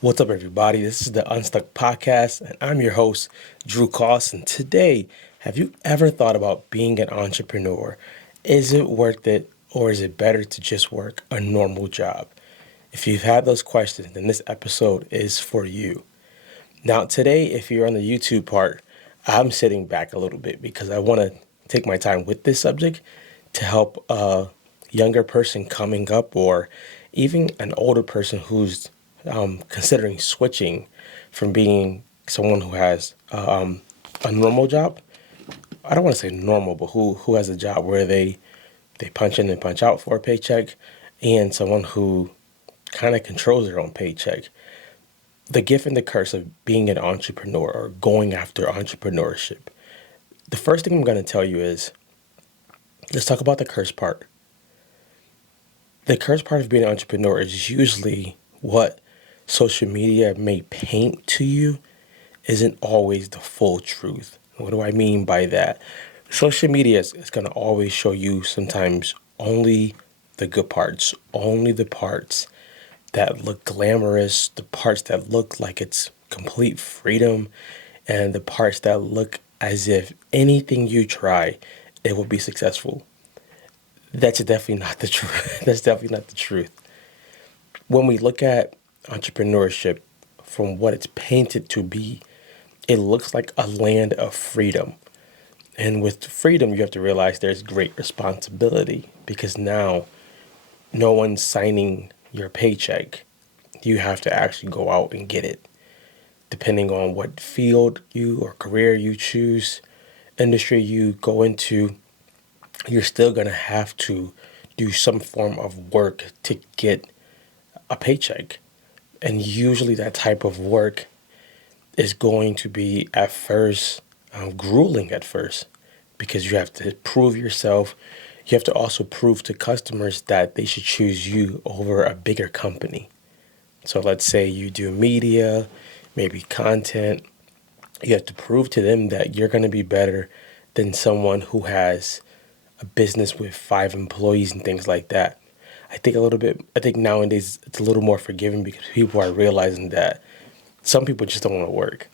What's up, everybody? This is the Unstuck Podcast, and I'm your host, Drew Koss. And today, have you ever thought about being an entrepreneur? Is it worth it, or is it better to just work a normal job? If you've had those questions, then this episode is for you. Now, today, if you're on the YouTube part, I'm sitting back a little bit because I want to take my time with this subject to help a younger person coming up or even an older person who's considering switching from being someone who has a normal job. I don't want to say normal, but who has a job where they punch in and punch out for a paycheck, and someone who kind of controls their own paycheck. The gift and the curse of being an entrepreneur or going after entrepreneurship. The first thing I'm going to tell you is, let's talk about the curse part. The curse part of being an entrepreneur is usually what social media may paint to you isn't always the full truth. What do I mean by that? Social media is going to always show you sometimes only the good parts, only the parts that look glamorous, the parts that look like it's complete freedom, and the parts that look as if anything you try, it will be successful. That's definitely not the truth. That's definitely not the truth. When we look at entrepreneurship from what it's painted to be, it looks like a land of freedom. And with freedom, you have to realize there's great responsibility because now no one's signing your paycheck. You have to actually go out and get it. Depending on what field you or career you choose, industry you go into, you're still going to have to do some form of work to get a paycheck. And usually that type of work is going to be at first grueling at first because you have to prove yourself. You have to also prove to customers that they should choose you over a bigger company. So let's say you do media, maybe content. You have to prove to them that you're going to be better than someone who has a business with 5 employees and things like that. I think nowadays it's a little more forgiving because people are realizing that some people just don't want to work.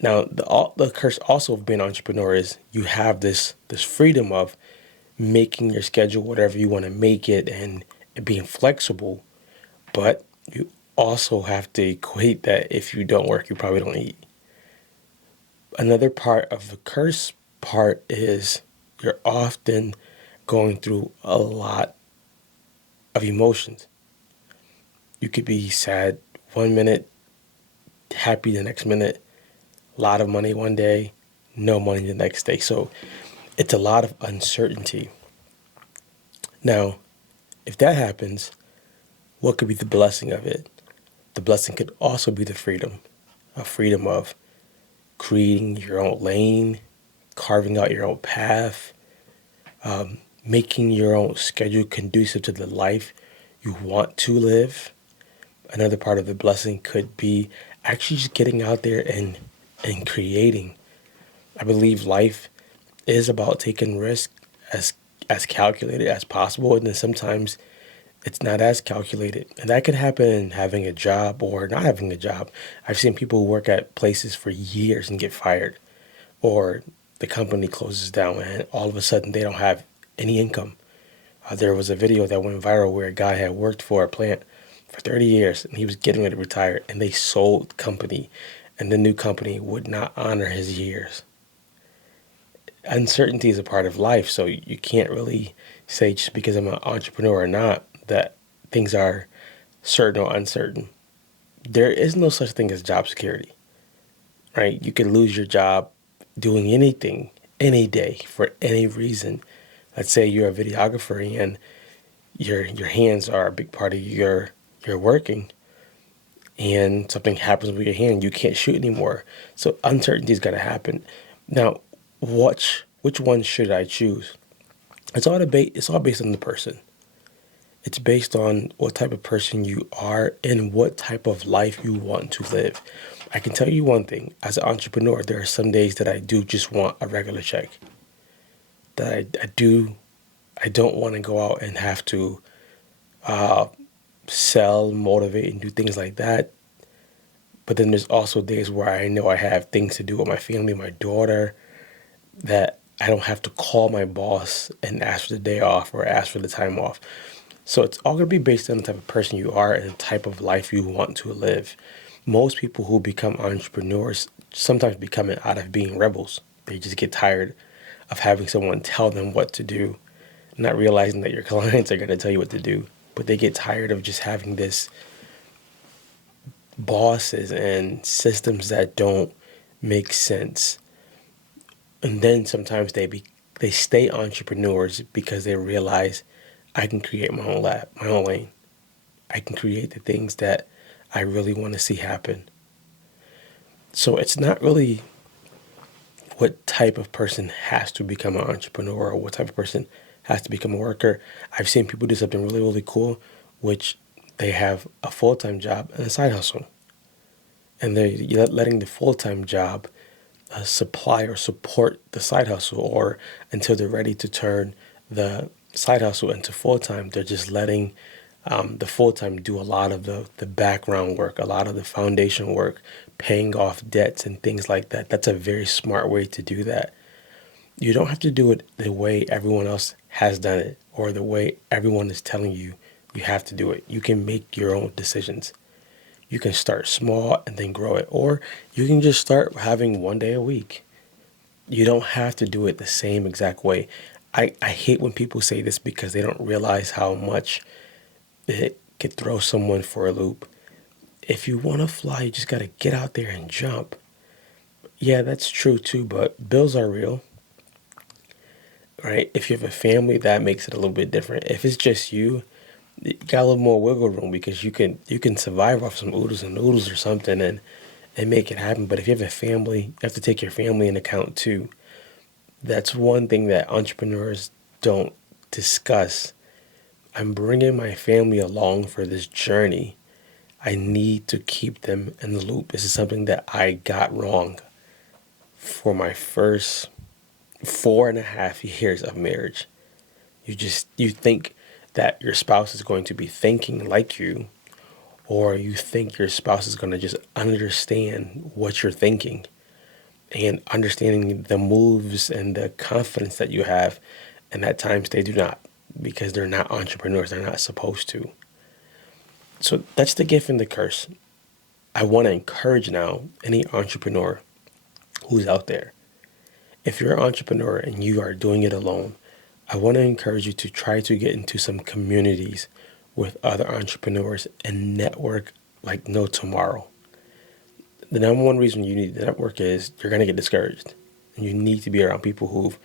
Now, the curse also of being an entrepreneur is you have this freedom of making your schedule whatever you want to make it and being flexible, but you also have to equate that if you don't work, you probably don't eat. Another part of the curse part is you're often going through a lot of emotions. You could be sad 1 minute, happy the next minute, a lot of money one day, no money the next day. So it's a lot of uncertainty. Now, if that happens, what could be the blessing of it? The blessing could also be the freedom, a freedom of creating your own lane, carving out your own path, making your own schedule conducive to the life you want to live. Another part of the blessing could be actually just getting out there and creating. I believe life is about taking risk as calculated as possible, and then sometimes it's not as calculated. And that could happen in having a job or not having a job. I've seen people who work at places for years and get fired, or the company closes down and all of a sudden they don't have any income. There was a video that went viral where a guy had worked for a plant for 30 years and he was getting ready to retire, and they sold the company, and the new company would not honor his years. Uncertainty is a part of life, so you can't really say just because I'm an entrepreneur or not that things are certain or uncertain. There is no such thing as job security, right? You can lose your job doing anything any day for any reason. Let's say you're a videographer and your hands are a big part of your working, and something happens with your hand, you can't shoot anymore. So uncertainty is going to happen. Now, which one should I choose? It's all based on the person. It's based on what type of person you are and what type of life you want to live. I can tell you one thing, as an entrepreneur, there are some days that I do just want a regular check. That I don't want to go out and have to uh, sell, motivate, and do things like that. But then there's also days where I know I have things to do with my family, my daughter, that I don't have to call my boss and ask for the day off or ask for the time off. So it's all going to be based on the type of person you are and the type of life you want to live. Most people who become entrepreneurs sometimes become it out of being rebels. They just get tired of having someone tell them what to do, not realizing that your clients are going to tell you what to do. But they get tired of just having this bosses and systems that don't make sense. And then sometimes they stay entrepreneurs because they realize I can create my own lab, my own lane. I can create the things that I really want to see happen. So it's not really what type of person has to become an entrepreneur or what type of person has to become a worker. I've seen people do something really, really cool, which they have a full-time job and a side hustle. And they're letting the full-time job supply or support the side hustle, or until they're ready to turn the side hustle into full-time, they're just letting the full-time do a lot of the background work, a lot of the foundation work, paying off debts and things like that. That's a very smart way to do that. You don't have to do it the way everyone else has done it or the way everyone is telling you you have to do it. You can make your own decisions. You can start small and then grow it, or you can just start having one day a week. You don't have to do it the same exact way. I hate when people say this because they don't realize how much it could throw someone for a loop. If you want to fly, you just got to get out there and jump. Yeah, that's true too, but bills are real, right? If you have a family, that makes it a little bit different. If it's just you got a little more wiggle room because you can survive off some oodles and noodles or something and make it happen. But if you have a family, you have to take your family into account too. That's one thing that entrepreneurs don't discuss. I'm bringing my family along for this journey. I need to keep them in the loop. This is something that I got wrong for my first 4.5 years of marriage. You think that your spouse is going to be thinking like you, or you think your spouse is going to just understand what you're thinking and understanding the moves and the confidence that you have. And at times they do not, because they're not entrepreneurs. They're not supposed to. So that's the gift and the curse. I want to encourage now any entrepreneur who's out there. If you're an entrepreneur and you are doing it alone, I want to encourage you to try to get into some communities with other entrepreneurs and network like no tomorrow. The number one reason you need to network is you're going to get discouraged. And you need to be around people who've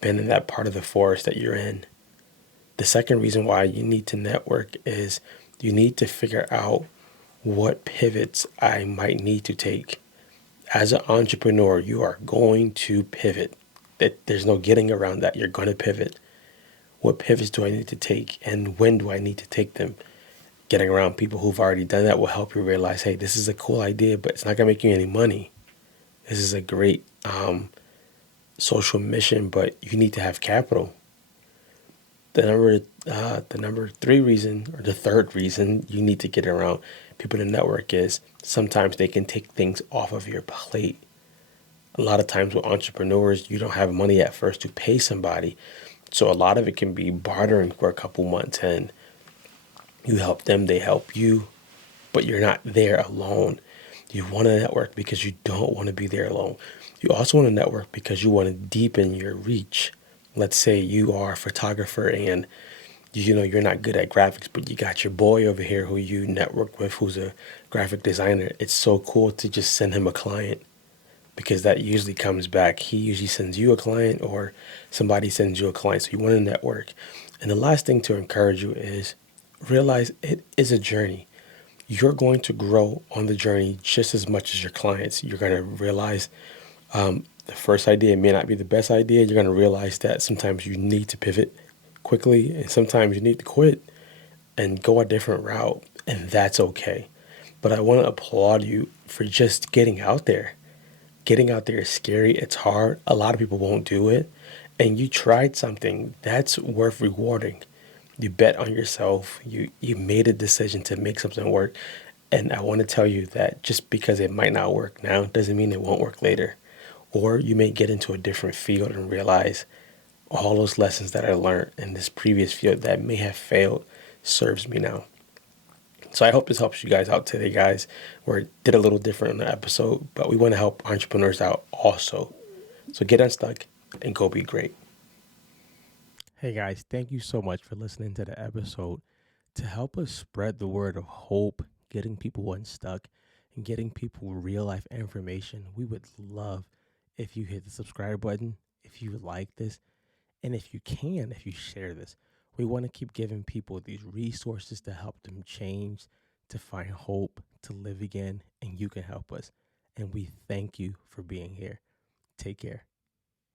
been in that part of the forest that you're in. The second reason why you need to network is you need to figure out what pivots I might need to take. As an entrepreneur, you are going to pivot. There's no getting around that. You're going to pivot. What pivots do I need to take, and when do I need to take them? Getting around people who've already done that will help you realize, hey, this is a cool idea, but it's not going to make you any money. This is a great social mission, but you need to have capital. The number three reason, or the third reason you need to get around people to network is sometimes they can take things off of your plate. A lot of times with entrepreneurs, you don't have money at first to pay somebody. So a lot of it can be bartering for a couple months, and you help them, they help you, but you're not there alone. You want to network because you don't want to be there alone. You also want to network because you want to deepen your reach. Let's say you are a photographer and you're not good at graphics, but you got your boy over here who you network with who's a graphic designer. It's so cool to just send him a client, because that usually comes back. He usually sends you a client, or somebody sends you a client. So you want to network. And the last thing to encourage you is realize it is a journey. You're going to grow on the journey just as much as your clients. You're going to realize the first idea may not be the best idea. You're going to realize that sometimes you need to pivot quickly, and sometimes you need to quit and go a different route, and that's okay. But I want to applaud you for just getting out there. Getting out there is scary. It's hard. A lot of people won't do it. And you tried something that's worth rewarding. You bet on yourself. You made a decision to make something work. And I want to tell you that just because it might not work now doesn't mean it won't work later. Or you may get into a different field and realize all those lessons that I learned in this previous field that may have failed serves me now. So I hope this helps you guys out today, guys. We did a little different in the episode, but we want to help entrepreneurs out also. So get unstuck and go be great. Hey guys, thank you so much for listening to the episode. To help us spread the word of hope, getting people unstuck, and getting people real life information, we would love if you hit the subscribe button, if you like this, and if you share this. We want to keep giving people these resources to help them change, to find hope, to live again, and you can help us. And we thank you for being here. Take care.